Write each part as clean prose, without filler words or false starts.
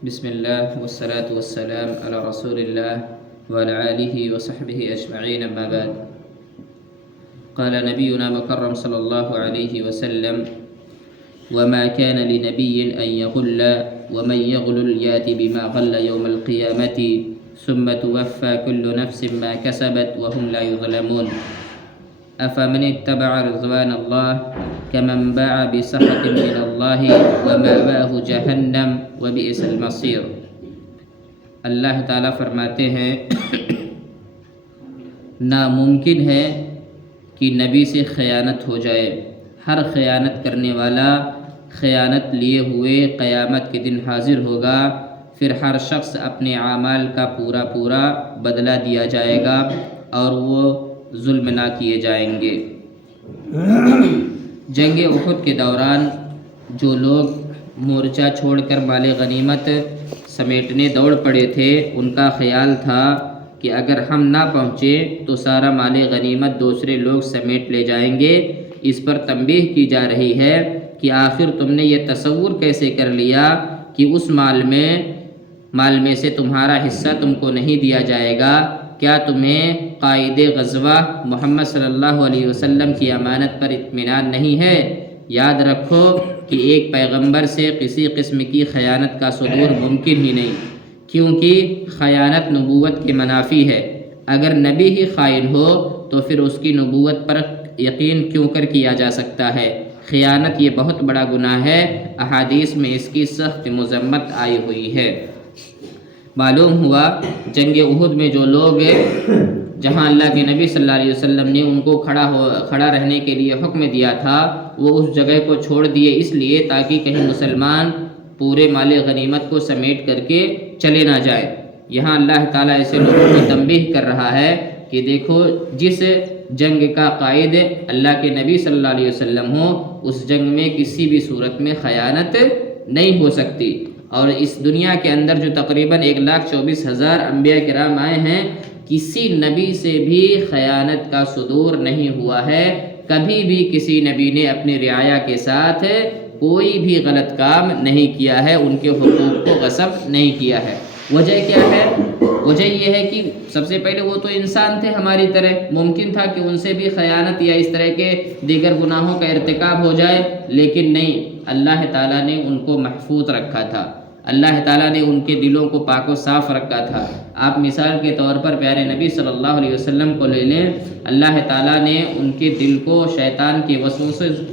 بسم الله والصلاة والسلام على رسول الله وعلى آله وصحبه أجمعين، أما بعد. قال نبينا مكرم صلى الله عليه وسلم: وما كان لنبي أن يغل ومن يغلل يأت بما غل يوم القيامة ثم توفى كل نفس ما كسبت وهم لا يظلمون. أفمن اتبع رضوان الله كمن باع بسخط من الله ومأواه جہنم وبئس المصير. اللہ تعالیٰ فرماتے ہیں ناممکن ہے کہ نبی سے خیانت ہو جائے. ہر خیانت کرنے والا خیانت لیے ہوئے قیامت کے دن حاضر ہوگا. پھر ہر شخص اپنے اعمال کا پورا بدلہ دیا جائے گا اور وہ ظلم نہ کیے جائیں گے. جنگ احد کے دوران جو لوگ مورچہ چھوڑ کر مال غنیمت سمیٹنے دوڑ پڑے تھے، ان کا خیال تھا کہ اگر ہم نہ پہنچے تو سارا مال غنیمت دوسرے لوگ سمیٹ لے جائیں گے. اس پر تنبیہ کی جا رہی ہے کہ آخر تم نے یہ تصور کیسے کر لیا کہ اس مال میں سے تمہارا حصہ تم کو نہیں دیا جائے گا؟ کیا تمہیں قائد غزوہ محمد صلی اللہ علیہ وسلم کی امانت پر اطمینان نہیں ہے؟ یاد رکھو کہ ایک پیغمبر سے کسی قسم کی خیانت کا صدور ممکن ہی نہیں، کیونکہ خیانت نبوت کے منافی ہے. اگر نبی ہی خائن ہو تو پھر اس کی نبوت پر یقین کیوں کر کیا جا سکتا ہے؟ خیانت یہ بہت بڑا گناہ ہے. احادیث میں اس کی سخت مذمت آئی ہوئی ہے. معلوم ہوا جنگ احد میں جو لوگ جہاں اللہ کے نبی صلی اللہ علیہ وسلم نے ان کو کھڑا رہنے کے لیے حکم دیا تھا، وہ اس جگہ کو چھوڑ دیے اس لیے تاکہ کہیں مسلمان پورے مال غنیمت کو سمیٹ کر کے چلے نہ جائے. یہاں اللہ تعالیٰ ایسے لوگوں کو تنبیہ کر رہا ہے کہ دیکھو، جس جنگ کا قائد اللہ کے نبی صلی اللہ علیہ وسلم ہو، اس جنگ میں کسی بھی صورت میں خیانت نہیں ہو سکتی. اور اس دنیا کے اندر جو تقریباً 1,24,000 انبیاء کرام آئے ہیں، کسی نبی سے بھی خیانت کا صدور نہیں ہوا ہے. کبھی بھی کسی نبی نے اپنی رعایا کے ساتھ کوئی بھی غلط کام نہیں کیا ہے، ان کے حقوق کو غصب نہیں کیا ہے. وجہ کیا ہے؟ وجہ یہ ہے کہ سب سے پہلے وہ تو انسان تھے ہماری طرح، ممکن تھا کہ ان سے بھی خیانت یا اس طرح کے دیگر گناہوں کا ارتکاب ہو جائے، لیکن نہیں، اللہ تعالیٰ نے ان کو محفوظ رکھا تھا. اللہ تعالیٰ نے ان کے دلوں کو پاک و صاف رکھا تھا. آپ مثال کے طور پر پیارے نبی صلی اللہ علیہ وسلم کو لے لیں. اللہ تعالیٰ نے ان کے دل کو شیطان کے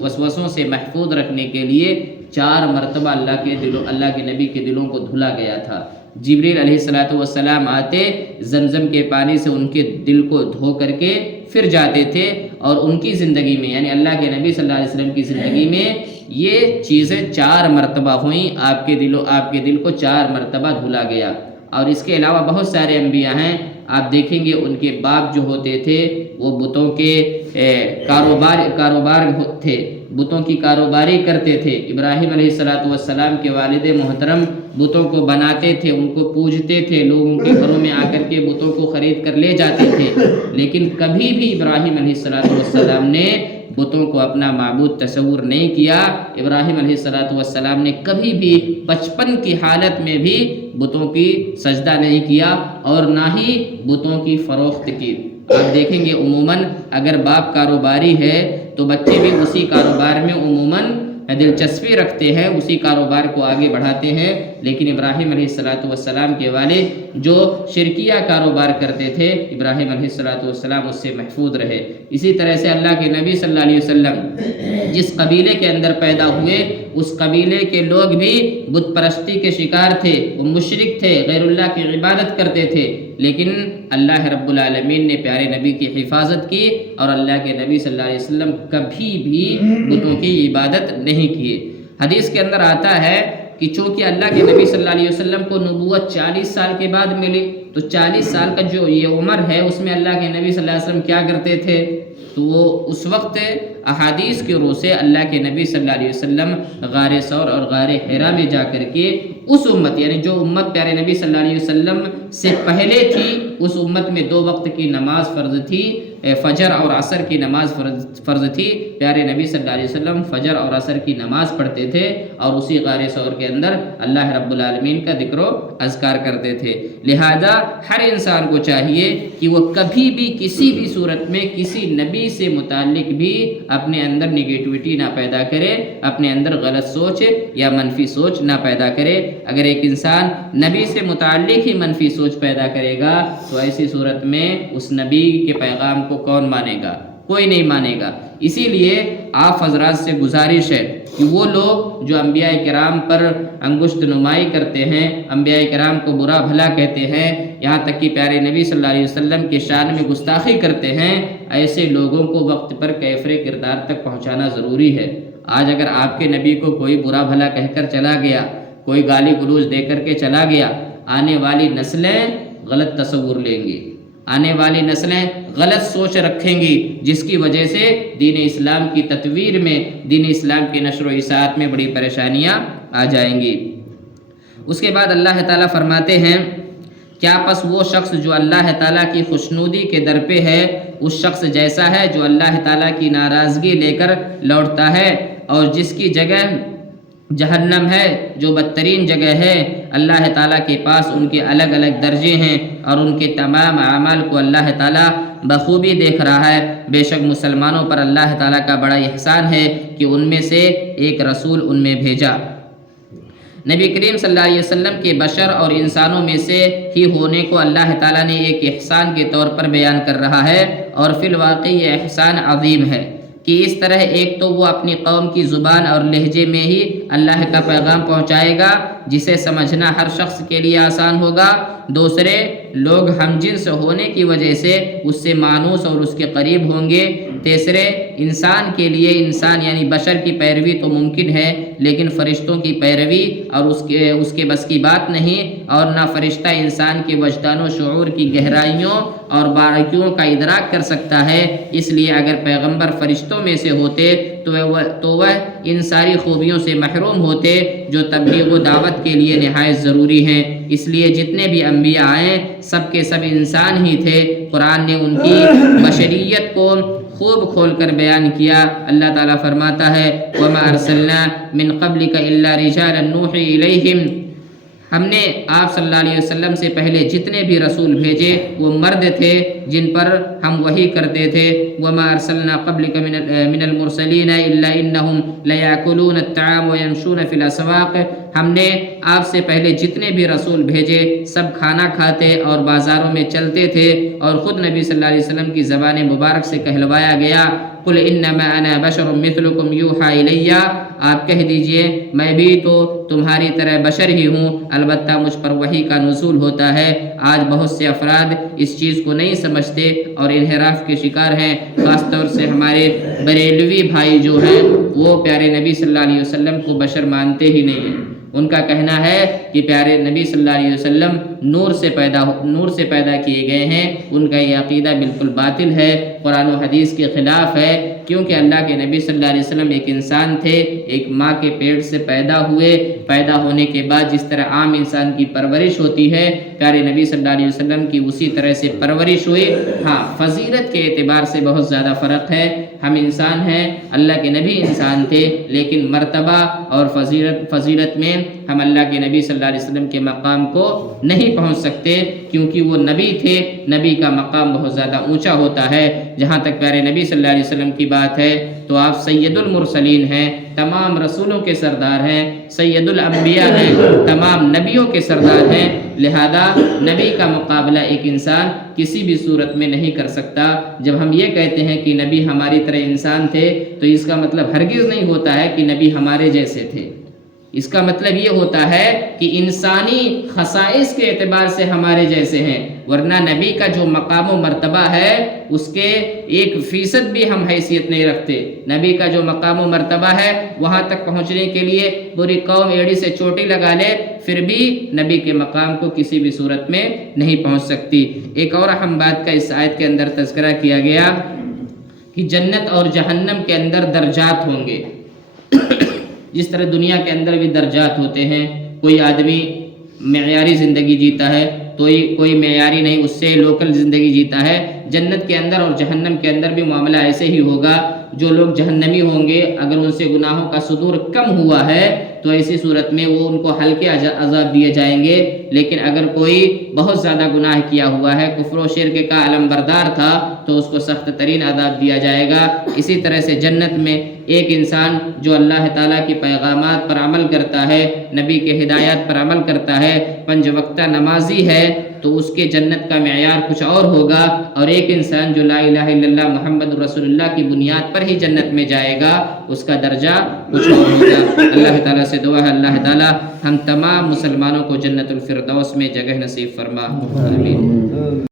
وسوسوں سے محفوظ رکھنے کے لیے 4 مرتبہ اللہ کے نبی کے دلوں کو دھلا گیا تھا. جبریل علیہ السلام آتے، زمزم کے پانی سے ان کے دل کو دھو کر کے پھر جاتے تھے، اور ان کی زندگی میں یعنی اللہ کے نبی صلی اللہ علیہ وسلم کی زندگی میں یہ چیزیں 4 مرتبہ ہوئیں. آپ کے دل کو 4 مرتبہ دھلا گیا. اور اس کے علاوہ بہت سارے انبیاء ہیں، آپ دیکھیں گے ان کے باپ جو ہوتے تھے وہ بتوں کے کاروبار تھے، بتوں کی کاروباری کرتے تھے. ابراہیم علیہ السلام کے والد محترم بتوں کو بناتے تھے، ان کو پوجتے تھے، لوگوں کے گھروں میں آ کر کے بتوں کو خرید کر لے جاتے تھے. لیکن کبھی بھی ابراہیم علیہ السلام نے بتوں کو اپنا معبود تصور نہیں کیا. ابراہیم علیہ السلام نے کبھی بھی 55 کی حالت میں بھی بتوں کی سجدہ نہیں کیا اور نہ ہی بتوں کی فروخت کی. آپ دیکھیں گے عموماً اگر باپ کاروباری ہے تو بچے بھی اسی کاروبار میں عموماً دلچسپی رکھتے ہیں، اسی کاروبار کو آگے بڑھاتے ہیں. لیکن ابراہیم علیہ السلام کے والد جو شرکیہ کاروبار کرتے تھے، ابراہیم علیہ السلام اس سے محفوظ رہے. اسی طرح سے اللہ کے نبی صلی اللہ علیہ وسلم جس قبیلے کے اندر پیدا ہوئے، اس قبیلے کے لوگ بھی بت پرستی کے شکار تھے، وہ مشرک تھے، غیر اللہ کی عبادت کرتے تھے. لیکن اللہ رب العالمین نے پیارے نبی کی حفاظت کی، اور اللہ کے نبی صلی اللہ علیہ وسلم کبھی بھی بتوں کی عبادت نہیں کیے. حدیث کے اندر آتا ہے کہ چونکہ اللہ کے نبی صلی اللہ علیہ وسلم کو نبوت 40 سال کے بعد ملی، تو 40 سال کا جو یہ عمر ہے اس میں اللہ کے نبی صلی اللہ علیہ وسلم کیا کرتے تھے؟ تو وہ اس وقت احادیث کے روح سے اللہ کے نبی صلی اللہ علیہ وسلم غار ثور اور غار حرا میں جا کر کے اس امت یعنی جو امت پیارے نبی صلی اللہ علیہ وسلم سے پہلے تھی، اس امت میں 2 وقت کی نماز فرض تھی، فجر اور عصر کی نماز فرض تھی، پیارے نبی صلی اللہ علیہ وسلم فجر اور عصر کی نماز پڑھتے تھے اور اسی غار ثور کے اندر اللہ رب العالمین کا ذکر و اذکار کرتے تھے۔ لہذا ہر انسان کو چاہیے کہ وہ کبھی بھی کسی بھی صورت میں کسی نبی سے متعلق بھی اپنے اندر نگیٹیوٹی نہ پیدا کرے، اپنے اندر غلط سوچ یا منفی سوچ نہ پیدا کرے۔ اگر ایک انسان نبی سے متعلق ہی منفی سوچ پیدا کرے گا تو ایسی صورت میں اس نبی کے پیغام کو کون مانے گا؟ کوئی نہیں مانے گا۔ اسی لیے آپ حضرات سے گزارش ہے کہ وہ لوگ جو انبیاء کرام پر انگشت نمائی کرتے ہیں، انبیاء کرام کو برا بھلا کہتے ہیں، یہاں تک کہ پیارے نبی صلی اللہ علیہ وسلم کے شان میں گستاخی کرتے ہیں، ایسے لوگوں کو وقت پر کیفر کردار تک پہنچانا ضروری ہے۔ آج اگر آپ کے نبی کو کوئی برا بھلا کہہ کر چلا گیا، کوئی گالی گلوچ دے کر کے چلا گیا، آنے والی نسلیں غلط تصور لیں گی، آنے والی نسلیں غلط سوچ رکھیں گی، جس کی وجہ سے دین اسلام کی تطویر میں، دین اسلام کی نشر و اشاعت میں بڑی پریشانیاں آ جائیں گی۔ اس کے بعد اللہ تعالیٰ فرماتے ہیں، کیا پس وہ شخص جو اللہ تعالیٰ کی خوشنودی کے در پہ ہے اس شخص جیسا ہے جو اللہ تعالیٰ کی ناراضگی لے کر لوٹتا ہے، اور جس کی جگہ جہنم ہے جو بدترین جگہ ہے۔ اللہ تعالیٰ کے پاس ان کے الگ الگ درجے ہیں اور ان کے تمام اعمال کو اللہ تعالیٰ بخوبی دیکھ رہا ہے۔ بے شک مسلمانوں پر اللہ تعالیٰ کا بڑا احسان ہے کہ ان میں سے ایک رسول ان میں بھیجا۔ نبی کریم صلی اللہ علیہ وسلم کے بشر اور انسانوں میں سے ہی ہونے کو اللہ تعالیٰ نے ایک احسان کے طور پر بیان کر رہا ہے، اور فی الواقع یہ احسان عظیم ہے کہ اس طرح ایک تو وہ اپنی قوم کی زبان اور لہجے میں ہی اللہ کا پیغام پہنچائے گا جسے سمجھنا ہر شخص کے لیے آسان ہوگا، دوسرے لوگ ہم جنس ہونے کی وجہ سے اس سے مانوس اور اس کے قریب ہوں گے، تیسرے انسان کے لیے انسان یعنی بشر کی پیروی تو ممکن ہے لیکن فرشتوں کی پیروی اور اس کے بس کی بات نہیں، اور نہ فرشتہ انسان کے وجدان و شعور کی گہرائیوں اور باریکیوں کا ادراک کر سکتا ہے۔ اس لیے اگر پیغمبر فرشتوں میں سے ہوتے تو وہ ان ساری خوبیوں سے محروم ہوتے جو تبلیغ و دعوت کے لیے نہایت ضروری ہیں۔ اس لیے جتنے بھی انبیاء آئے سب کے سب انسان ہی تھے۔ قرآن نے ان کی بشریت کو خوب کھول کر بیان کیا۔ اللہ تعالیٰ فرماتا ہے وَمَا أَرْسَلْنَا مِن قَبْلِكَ إِلَّا رِجَالًا نُوحِي إِلَيْهِمْ، ہم نے آپ صلی اللہ علیہ وسلم سے پہلے جتنے بھی رسول بھیجے وہ مرد تھے جن پر ہم وحی کرتے تھے۔ وَمَا أَرْسَلْنَا قَبْلِكَ مِنَ الْمُرْسَلِينَ إِلَّا إِنَّهُمْ لَيَأْكُلُونَ الطَّعَامَ وَيَمْشُونَ فِي الْأَسْوَاقِ، ہم نے آپ سے پہلے جتنے بھی رسول بھیجے سب کھانا کھاتے اور بازاروں میں چلتے تھے، اور خود نبی صلی اللہ علیہ وسلم کی زبان مبارک سے کہلوایا گیا قُلْ إِنَّمَا أَنَا بَشَرٌ مِثْلُكُمْ يُوحَىٰ إِلَيَّ، آپ کہہ دیجئے میں بھی تو تمہاری طرح بشر ہی ہوں، البتہ مجھ پر وحی کا نزول ہوتا ہے۔ آج بہت سے افراد اس چیز کو نہیں سمجھتے اور انحراف کے شکار ہیں، خاص طور سے ہمارے بریلوی بھائی جو ہیں وہ پیارے نبی صلی اللہ علیہ وسلم کو بشر مانتے ہی نہیں ہیں۔ ان کا کہنا ہے کہ پیارے نبی صلی اللہ علیہ وسلم نور سے پیدا کیے گئے ہیں۔ ان کا یہ عقیدہ بالکل باطل ہے، قرآن و حدیث کے خلاف ہے، کیونکہ اللہ کے نبی صلی اللہ علیہ وسلم ایک انسان تھے، ایک ماں کے پیٹ سے پیدا ہوئے، پیدا ہونے کے بعد جس طرح عام انسان کی پرورش ہوتی ہے پیارے نبی صلی اللہ علیہ وسلم کی اسی طرح سے پرورش ہوئی۔ ہاں فضیلت کے اعتبار سے بہت زیادہ فرق ہے، ہم انسان ہیں، اللہ کے نبی انسان تھے، لیکن مرتبہ اور فضیلت میں ہم اللہ کے نبی صلی اللہ علیہ وسلم کے مقام کو نہیں پہنچ سکتے، کیونکہ وہ نبی تھے، نبی کا مقام بہت زیادہ اونچا ہوتا ہے۔ جہاں تک پیارے نبی صلی اللہ علیہ وسلم کی بات ہے تو آپ سید المرسلین ہیں، تمام رسولوں کے سردار ہیں، سید الانبیاء ہیں، تمام نبیوں کے سردار ہیں، لہذا نبی کا مقابلہ ایک انسان کسی بھی صورت میں نہیں کر سکتا۔ جب ہم یہ کہتے ہیں کہ نبی ہماری طرح انسان تھے تو اس کا مطلب ہرگز نہیں ہوتا ہے کہ نبی ہمارے جیسے تھے، اس کا مطلب یہ ہوتا ہے کہ انسانی خصائص کے اعتبار سے ہمارے جیسے ہیں، ورنہ نبی کا جو مقام و مرتبہ ہے اس کے 1% بھی ہم حیثیت نہیں رکھتے۔ نبی کا جو مقام و مرتبہ ہے وہاں تک پہنچنے کے لیے پوری قوم ایڑی سے چوٹی لگا لے پھر بھی نبی کے مقام کو کسی بھی صورت میں نہیں پہنچ سکتی۔ ایک اور اہم بات کا اس آیت کے اندر تذکرہ کیا گیا کہ جنت اور جہنم کے اندر درجات ہوں گے۔ جس طرح دنیا کے اندر بھی درجات ہوتے ہیں، کوئی آدمی معیاری زندگی جیتا ہے تو کوئی معیاری نہیں، اس سے لوکل زندگی جیتا ہے، جنت کے اندر اور جہنم کے اندر بھی معاملہ ایسے ہی ہوگا. جو لوگ جہنمی ہوں گے اگر ان سے گناہوں کا صدور کم ہوا ہے تو ایسی صورت میں وہ ان کو ہلکے عذاب دیے جائیں گے. لیکن اگر کوئی بہت زیادہ گناہ کیا ہوا ہے، کفر و شرک کا علم بردار تھا، تو اس کو سخت ترین عذاب دیا جائے گا. اسی طرح سے جنت میں ایک انسان جو اللہ تعالیٰ کی پیغامات پر عمل کرتا ہے، نبی کے ہدایات پر عمل کرتا ہے، 5 وقتہ نمازی ہے، تو اس کے جنت کا معیار کچھ اور ہوگا. اور ایک انسان جو لا الہ الا اللہ محمد رسول اللہ کی بنیاد پر ہی جنت میں جائے گا، اس کا درجہ کچھ اور ہوگا. اللہ تعالیٰ سے دعا ہے اللہ تعالیٰ ہم تمام مسلمانوں کو جنت الفردوس میں جگہ نصیب فرما. آمین.